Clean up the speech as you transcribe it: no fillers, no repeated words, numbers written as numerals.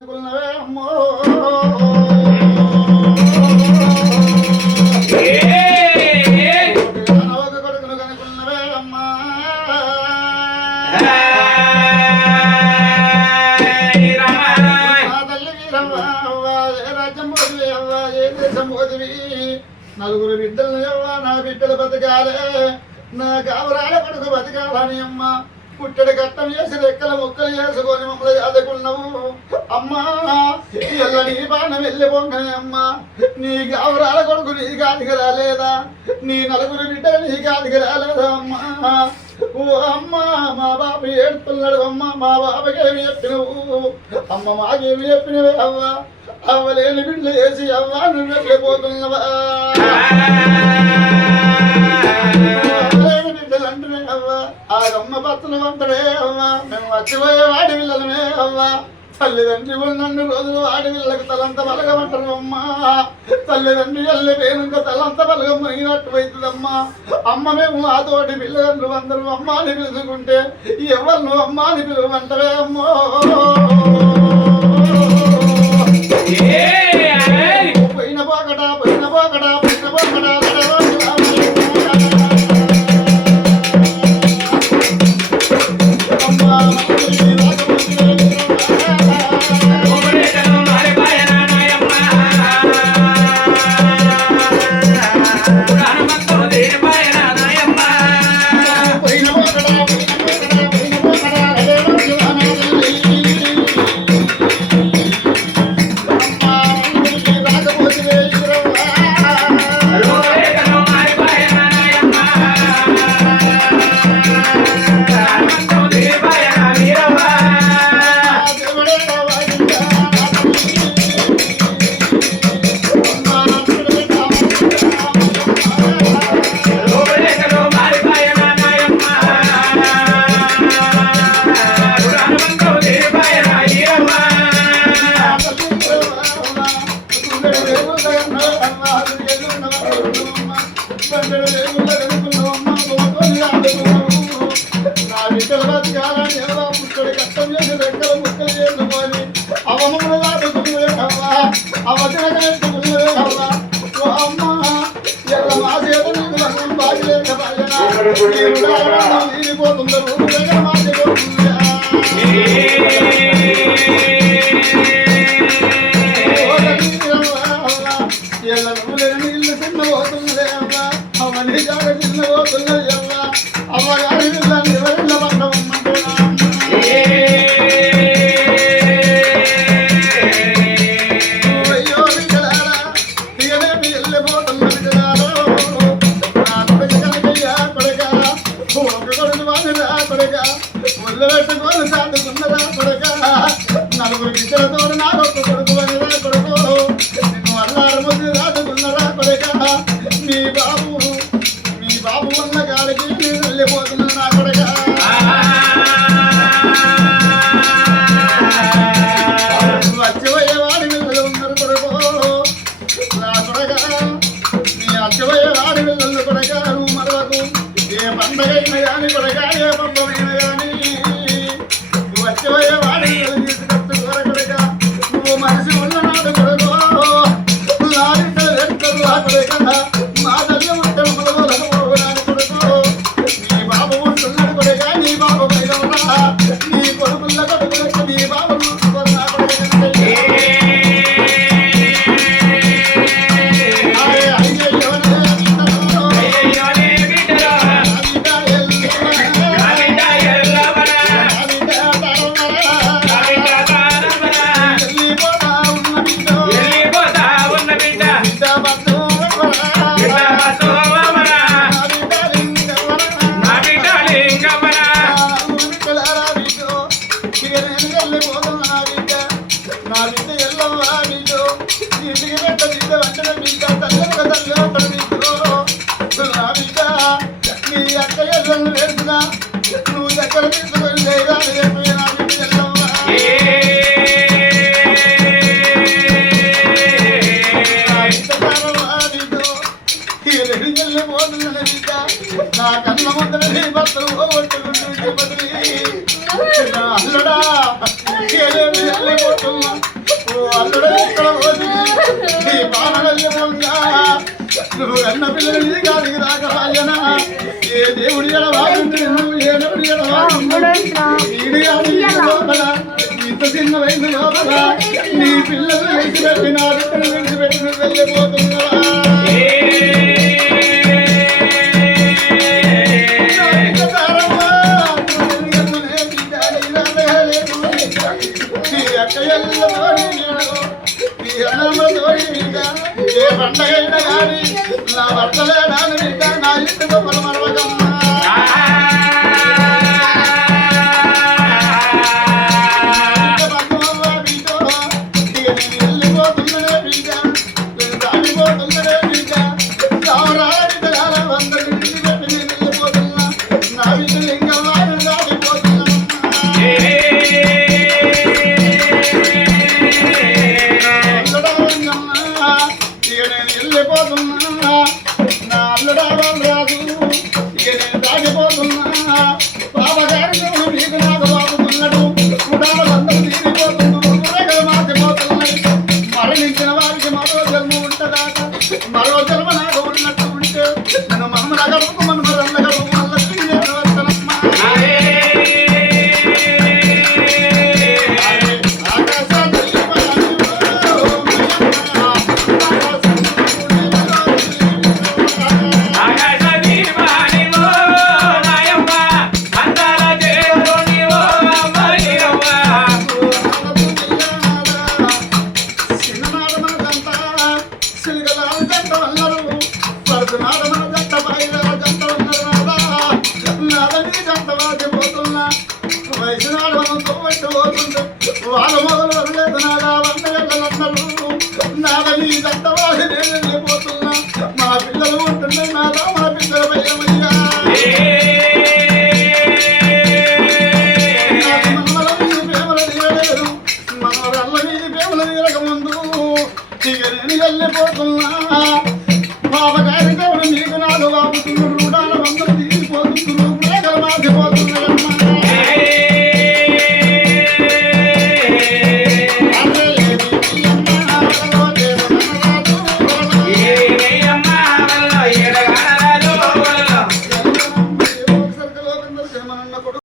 అమ్మో కొడుకును కనుకున్నవే అమ్మా తల్లి వీరవ్వ ఏ రాజ్యం పోదివి అవ్వ ఏ దేశం పోదివి నలుగురు బిడ్డలు అవ్వ నా బిడ్డలు బతకాలే నా కావరాల కొడుకు బతకాలని అమ్మ పుట్టడి కట్టం చేసి రెక్కల ముక్కలు చేసుకొని మమ్మల్ని చదువుకున్నావు అమ్మా ఇళ్ళ నీ బాణం వెళ్ళిపోగానే అమ్మా నీ గావరాల కొడుకు నీ కాదికి రాలేదా నీ నలుగురు బిడ్డలు నీ కాదికి రాలేదా అమ్మా ఓ అమ్మా మా బాబు ఏడుతున్నాడు అమ్మ మా బాబుకి ఏమి చెప్పినవు అమ్మ మాకేమి చెప్పినవే అవ్వ అవ్వలేని బిడ్డలు వేసి అవ్వ నువ్వు వెళ్ళిపోతున్నావా ఆగమ్మ పత్తులు వంటడే అవ్వ మేము వచ్చిపోయే వాడి పిల్లలమే అవ్వ తల్లిదండ్రి నన్ను రోజులు వాడి పిల్లలకు తలంత బలగమంటారు అమ్మా తల్లిదండ్రి అల్లి పేరుక తలంత బలగం మునిగినట్టు అవుతుందమ్మా అమ్మ మేము ఆ తోటి పిల్లలు అందరూ అమ్మ అని పిలుచుకుంటే ఎవరు అమ్మ అని పిలువమంటవే అమ్మో పోయిన పోకట పోయిన పోకట పోయిన పోకట నలుగురు బిడ్డలతో నాకొక్క కొడుకు అనేదా కొడుకు నిన్ను అల్లారు ముందు రాదుకున్నరా కొడుక మీ బాబు ఉన్న కాడికి నేను వెళ్ళిపోతున్నా నా కొడుక వచ్చిపోయేవాడి పిల్లలు ఉన్నారు కొడుకు నా కొడుక నీ అచ్చిపోయేవాడి పిల్లలు కొడుక నువ్వు మరవకు ఏ పండగ అయినా కానీ కొడుక ఏ పంపమైనా కానీ నువ్వు వచ్చిపోయేవాడి మనిషి ఉన్ననాడు కొడుకో మా తల్లి ఉంటే మొదలు కొడుకో నీ బాబు ఉంటున్నాడు కొడుక నీ బాబు పైన ఉన్నా నీ కొడుకుల కొడుకు నీ బాబు చూసుకున్నా నువ్వు దగ్గర తీసుకొని నా కళ్ళ ముందర భర్తలు పోగొట్టుకుంటూ అల్లడా పోతున్నా అల్లుడే ఇక్కడ పోతుంది నీ బాణలయ్య పొంగా నువ్వు అన్న పిల్లలు నీ గాలికి రాకరాయనా ఏ దేవుడి ఎడవాడు నువ్వు ఏ దేవుడి లోపల ఇంత చిన్న వయసు లోపల నీ పిల్లలు విడిచిపెట్టి నా బిడ్డలు విడిచిపెట్టి నువ్వు వెళ్ళిపోతున్నా ఏ పండగైనా కానీ నా భర్తలే నాన్న బిడ్డ నా ఇంటి గొప్పల మరవకమ్మా వెళ్ళిపోతుందనే బిడ్డ దాటిపోతుందనే బిడ్డ కావరాని పిల్లల వందలు విడిచిపెట్టి నేను వెళ్ళిపోతున్నా నా బిడ్డలు ఇంకా వారిని దాటిపోతున్నా వెళ్ళిపోతున్నా నా అల్లుడా రాజు ఇక నేను దాగిపోతున్నా పాపగారి మీకు నాకు బాగుతున్నాడు కుడాల బంధం తీరిపోతుంది మార్చిపోతున్నాయి మరణించిన వారికి మరో జన్మ ఉంటుందా మరో జన్మ నాకు ఉన్నట్టు ఉంటే నన్ను మమ్మల్ని అగడుకు మన రంగడుకు వాళ్ళ మొదలు వదలేదు నాగా వంద వెళ్ళన్నారు నాగా నీ దత్తవాసి నేను వెళ్ళిపోతున్నా మా పిల్లలు ఉంటుండే నా